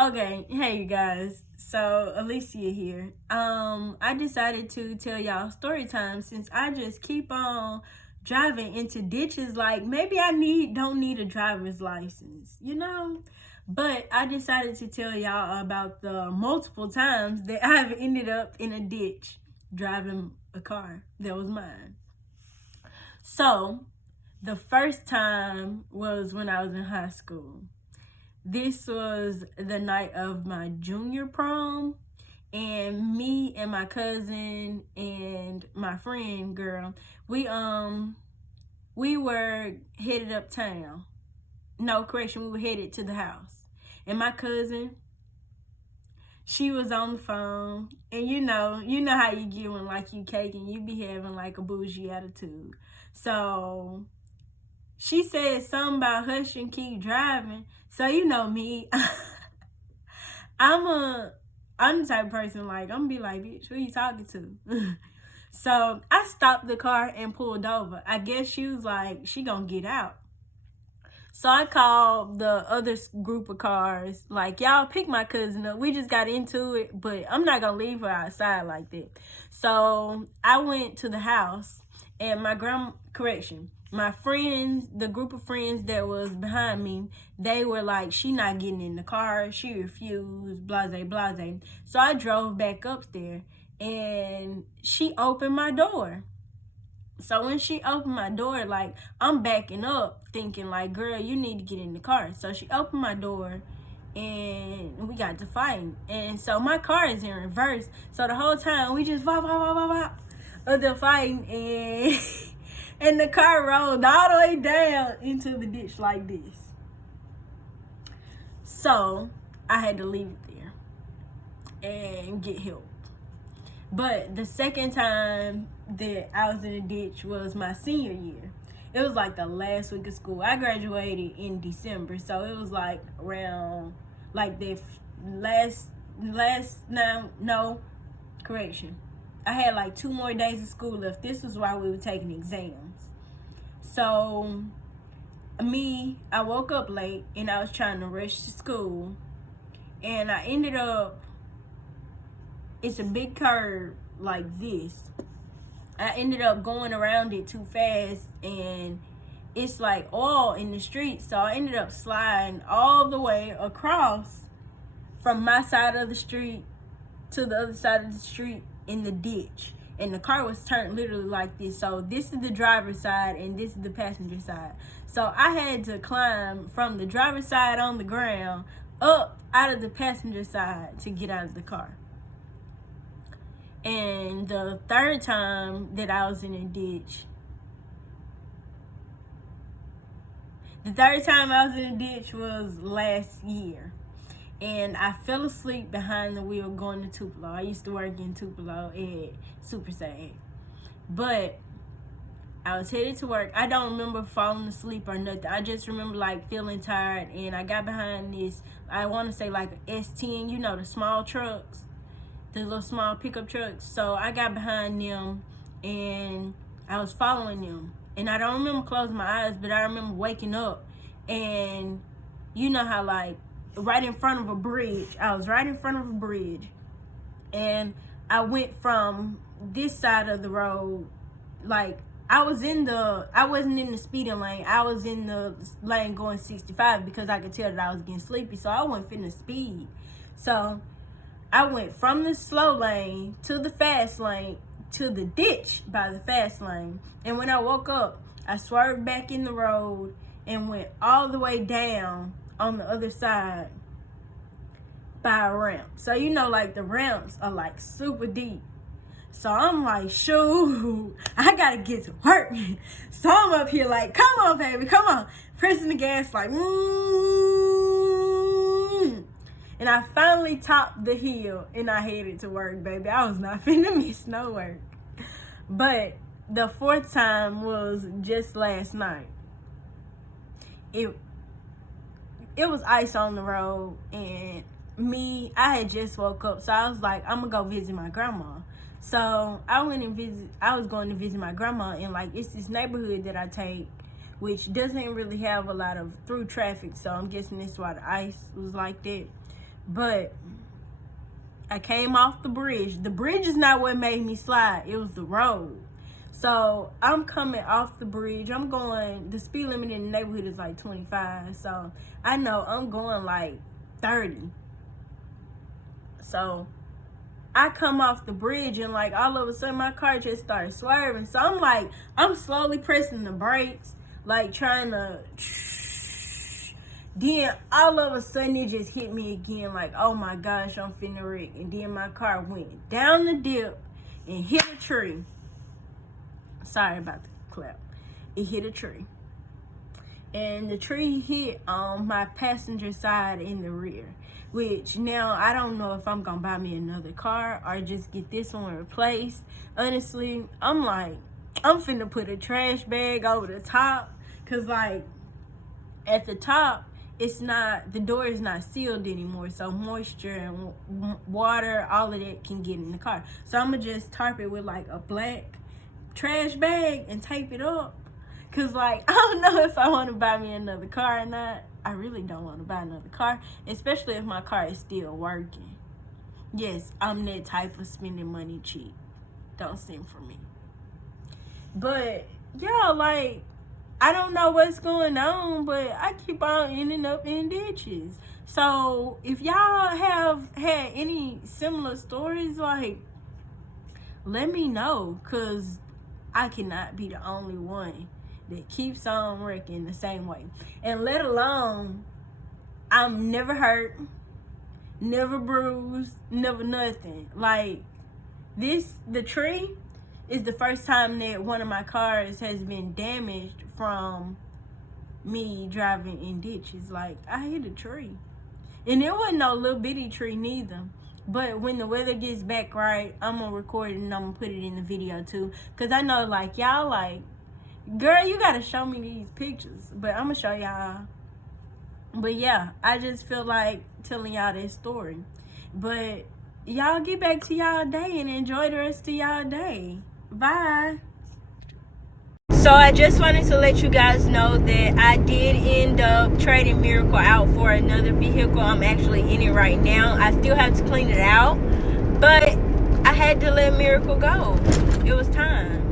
Okay, hey you guys. So Alicia here. I decided to tell y'all story time since I just keep on driving into ditches. Like maybe I don't need a driver's license, you know? But I decided to tell y'all about the multiple times that I've ended up in a ditch driving a car that was mine. So the first time was when I was in high school. This was the night of my junior prom, and me and my cousin and my friend girl, we were headed uptown. No, correction, we were headed to the house. And my cousin, she was on the phone, and you know how you get when like you cake and you be having like a bougie attitude. So she said something about hush and keep driving. So you know me, I'm a I'm the type of person like I'm gonna be like, bitch, who you talking to? So I stopped the car and pulled over. I guess she was like, she gonna get out. So I called the other group of cars, like, y'all pick my cousin up. We just got into it, but I'm not gonna leave her outside like that. So I went to the house, and my friends, the group of friends that was behind me, they were like, she not getting in the car. She refused, blase, blase. So I drove back up there, and she opened my door. So when she opened my door, like, I'm backing up thinking like, girl, you need to get in the car. So she opened my door and we got to fighting. And so my car is in reverse. So the whole time we just of the fighting, and and the car rolled all the way down into the ditch like this. So I had to leave it there and get help. But the second time that I was in a ditch was my senior year. It was like the last week of school. I graduated in December, so it was like around like the last no correction. I had like 2 more days of school left. This was while we were taking exams. So I woke up late and I was trying to rush to school, and I ended up, it's a big curve like this. I ended up going around it too fast, and it's like oil in the street. So I ended up sliding all the way across from my side of the street to the other side of the street in the ditch. And the car was turned literally like this. So this is the driver's side and this is the passenger side. So I had to climb from the driver's side on the ground up out of the passenger side to get out of the car. And the third time that I was in a ditch, was last year. And I fell asleep behind the wheel going to Tupelo. I used to work in Tupelo at Super Sad. But I was headed to work. I don't remember falling asleep or nothing. I just remember like feeling tired, and I got behind this, I want to say like an S10, you know, the small trucks, the little small pickup trucks. So I got behind them and I was following them. And I don't remember closing my eyes, but I remember waking up, and you know how like right in front of a bridge. I was right in front of a bridge, and I went from this side of the road, like I wasn't in the speeding lane. I was in the lane going 65 because I could tell that I was getting sleepy, so I wasn't finna speed. So I went from the slow lane to the fast lane to the ditch by the fast lane. And when I woke up, I swerved back in the road and went all the way down on the other side by a ramp. So you know, like the ramps are like super deep. So I'm like, shoot, I gotta get to work. So I'm up here like, come on, baby, come on. Pressing the gas like, And I finally topped the hill and I headed to work, baby. I was not finna miss no work. But the fourth time was just last night. It was ice on the road, and I had just woke up, so I was like, I'm gonna go visit my grandma. So I was going to visit my grandma, and like it's this neighborhood that I take, which doesn't really have a lot of through traffic, so I'm guessing that's why the ice was like that. But I came off the bridge. The bridge is not what made me slide. It was the road. So I'm coming off the bridge. I'm going, the speed limit in the neighborhood is like 25. So I know I'm going like 30. So I come off the bridge and like all of a sudden my car just started swerving. So I'm like, I'm slowly pressing the brakes, like trying to. Then all of a sudden it just hit me again, like, oh my gosh, I'm finna wreck. And then my car went down the dip and hit a tree. Sorry about the clap. It hit a tree. And the tree hit on my passenger side in the rear. Which now I don't know if I'm gonna buy me another car or just get this one replaced. Honestly, I'm like, I'm finna put a trash bag over the top. Cause like at the top, it's not, the door is not sealed anymore, so moisture and water, all of that can get in the car. So I'm gonna just tarp it with like a black trash bag and tape it up. Cause like, I don't know if I want to buy me another car or not. I really don't want to buy another car, especially if my car is still working. Yes, I'm that type of spending money cheap. Don't send for me. But yeah, like, I don't know what's going on, but I keep on ending up in ditches. So if y'all have had any similar stories, like, let me know, because I cannot be the only one that keeps on wrecking the same way. And let alone, I'm never hurt, never bruised, never nothing. Like, the tree is the first time that one of my cars has been damaged from me driving in ditches. Like, I hit a tree. And it wasn't no little bitty tree neither. But when the weather gets back right, I'm going to record it and I'm going to put it in the video too. Because I know, like, y'all like, girl, you got to show me these pictures. But I'm going to show y'all. But yeah, I just feel like telling y'all this story. But y'all get back to y'all day and enjoy the rest of y'all day. Bye. So I just wanted to let you guys know that I did end up trading Miracle out for another vehicle. I'm actually in it right now. I still have to clean it out, but I had to let Miracle go. It was time.